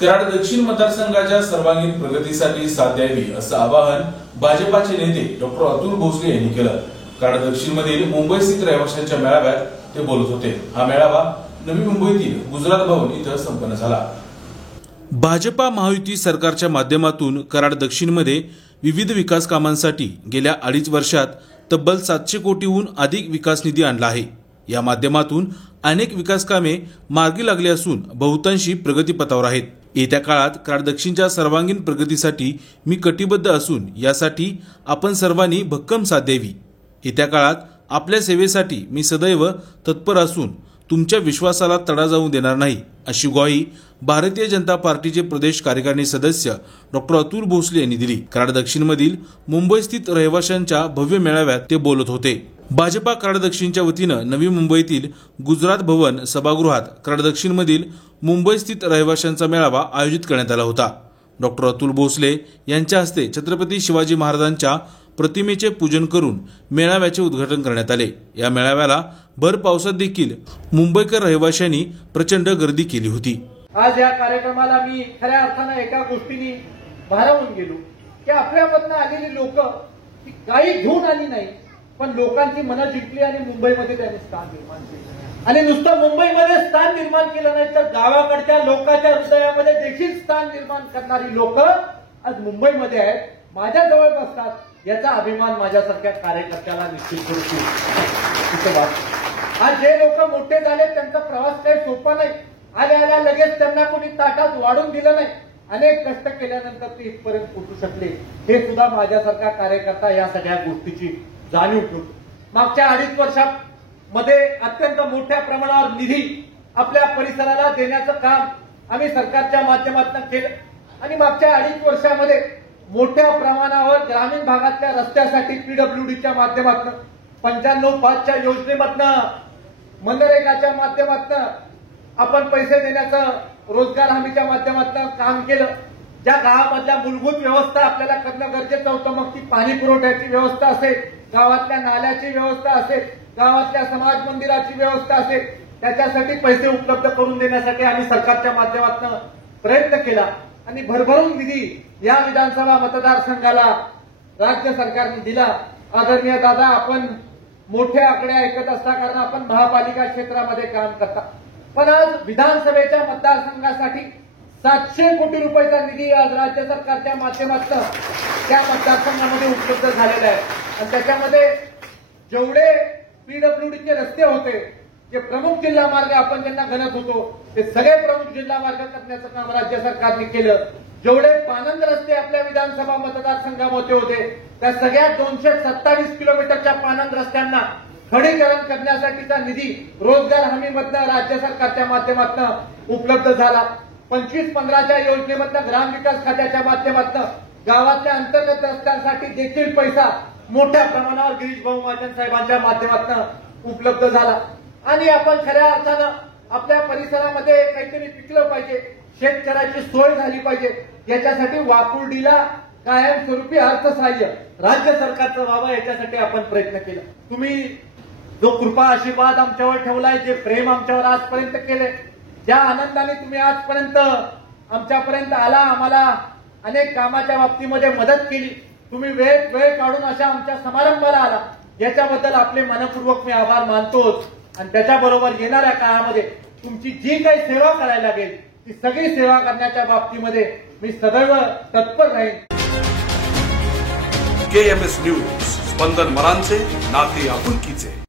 कराड दक्षिण मतदारसंघाच्या सर्वांगीण प्रगतीसाठी साथ द्यावी असं आवाहन भाजपाचे नेते डॉक्टर अतुल भोसले यांनी केलं। कराड दक्षिण मधील मुंबई स्थित रहिवाशांच्या मेळाव्यात ते बोलत होते। हा मेळावा नवी मुंबईतील गुजरात भवन इथं संपन्न झाला। भाजपा महायुती सरकारच्या माध्यमातून कराड दक्षिणमध्ये विविध विकास कामांसाठी गेल्या 2.5 वर्षात तब्बल 700 कोटीहून अधिक विकास निधी आणला आहे। या माध्यमातून अनेक विकास कामे मार्गी लागली असून बहुतांशी प्रगतीपथावर आहेत। येत्या काळात कराड दक्षिणच्या सर्वांगीण प्रगतीसाठी मी कटिबद्ध असून यासाठी आपण सर्वांनी भक्कम साथ द्यावी। येत्या काळात आपल्या सेवेसाठी मी सदैव तत्पर असून तुमच्या विश्वासाला तडा जाऊ देणार नाही अशी ग्वाही भारतीय जनता पार्टीचे प्रदेश कार्यकारिणी सदस्य डॉक्टर अतुल भोसले यांनी दिली। कराड दक्षिणमधील मुंबई स्थित रहिवाशांच्या भव्य मेळाव्यात ते बोलत होते। भाजपा कराड दक्षिणच्या वतीनं नवी मुंबईतील गुजरात भवन सभागृहात कराड दक्षिणमधील मुंबई स्थित रहिवाशांचा मेळावा आयोजित करण्यात आला होता। डॉक्टर अतुल भोसले यांच्या हस्ते छत्रपती शिवाजी महाराजांच्या प्रतिमेचे पूजन करून मेळाव्याचे उद्घाटन करण्यात आले। या मेळाव्याला भर पावसात देखील मुंबईकर रहिवाशांनी प्रचंड गर्दी केली होती। आज या कार्यक्रमाला मी खऱ्या अर्थाने एका गोष्टीने भारावून गेलो की आपल्यामधनं आलेली लोक ती काही घेऊन आली नाही, पण लोकांची मनं जिंकली आणि मुंबईमध्ये त्यांनी स्थान निर्माण केलं। आणि नुसतं मुंबईमध्ये स्थान निर्माण केलं नाही तर गावाकडच्या लोकांच्या हृदयामध्ये देखील स्थान निर्माण करणारी लोक आज मुंबईमध्ये आहेत, माझ्या जवळ बसतात। याचा अभिमान माझ्यासारख्या कार्यकर्त्याला निश्चित होतो। आज जे लोक मोठे झाले त्यांचा प्रवास काही सोपा नाही। आल्या लगेच त्यांना कोणी ताटात वाढून दिलं नाही, अनेक कष्ट केल्यानंतर ते इथपर्यंत पोहोचू शकले। हे सुद्धा माझ्यासारखा कार्यकर्ता या सगळ्या गोष्टीची जाणीव ठेवतो। मागच्या 2.5 वर्षांमध्ये अत्यंत मोठ्या प्रमाणावर निधी आपल्या परिसराला देण्याचं काम आम्ही सरकारच्या माध्यमातून केलं आणि मागच्या 2.5 वर्षांमध्ये मोठ्या प्रमाणावर ग्रामीण भागातल्या रस्त्यासाठी पीडब्ल्यूडीच्या माध्यमातून 95/5च्या योजनेमधनं मनरेगाच्या माध्यमातून आपण पैसे देण्याचं रोजगार हमीच्या माध्यमातून काम केलं। ज्या गावामधल्या मूलभूत व्यवस्था आपल्याला करणं गरजेचं होतं, मग ती पाणी पुरवठ्याची व्यवस्था असेल, गावातल्या नाल्याची व्यवस्था असेल, गावातल्या समाज मंदिराची व्यवस्था असेल, त्याच्यासाठी पैसे उपलब्ध करून देण्यासाठी आम्ही सरकारच्या माध्यमातून प्रयत्न केला आणि भरभरून निधी या विधानसभा मतदारसंघाला राज्य सरकारने दिला। आदरणीय दादा, आपण मोठे आकडे ऐकत असता कारण आपण महापालिका क्षेत्रामध्ये काम करता, पण आज विधानसभेच्या मतदारसंघासाठी 700 कोटी रुपयाचा निधी आज राज्य सरकारच्या माध्यमातून त्या मतदारसंघामध्ये उपलब्ध झालेला आहे। आणि त्याच्यामध्ये जेवढे पीडब्ल्यूडीचे रस्ते होते, जे प्रमुख जिल्हा मार्ग आपण ज्यांना गणत होतो, ते सगळे प्रमुख जिल्हा मार्ग करण्याचं काम राज्य सरकारने केलं। जेवढे पानंद रस्ते आपल्या विधानसभा मतदारसंघामध्ये होते, त्या सगळ्या 227 किलोमीटरच्या पानंद रस्त्यांना खडीकरण करण्यासाठीचा निधी रोजगार हमीमधनं राज्य सरकारच्या माध्यमातून उपलब्ध झाला। 25-15च्या योजनेमधनं ग्रामविकास खात्याच्या माध्यमातून गावातल्या अंतर्गत रस्त्यांसाठी देखील पैसा मोठ्या प्रमाणावर गिरीश भाऊ महाजन साहेबांच्या माध्यमातून उपलब्ध झाला। आणि आपण खऱ्या अर्थानं आपल्या परिसरामध्ये काहीतरी पिकलं पाहिजे, शेतकऱ्याची सोय झाली पाहिजे, याच्यासाठी वाकुर्डीला कायमस्वरूपी अर्थसहाय्य राज्य सरकारचं व्हावं याच्यासाठी आपण प्रयत्न केला। तुम्ही जो कृपा आशीर्वाद आमच्यावर ठेवलाय, जे प्रेम आमच्यावर आजपर्यंत केले, ज्या आनंदाने तुम्ही आजपर्यंत आमच्यापर्यंत आला, आम्हाला अनेक कामाच्या बाबतीमध्ये मदत केली, तुम्ही वेळ काढून अशा आमच्या समारंभाला आला, याच्याबद्दल आपले मनपूर्वक मी आभार मानतोच। आणि त्याच्याबरोबर येणाऱ्या काळामध्ये तुमची जी काही सेवा करायला लागेल ती सगळी सेवा करण्याच्या बाबतीमध्ये मी सदैव तत्पर राहीन। KMS न्यूज, स्पंदन मरांचे, नाते आपुलकीचे।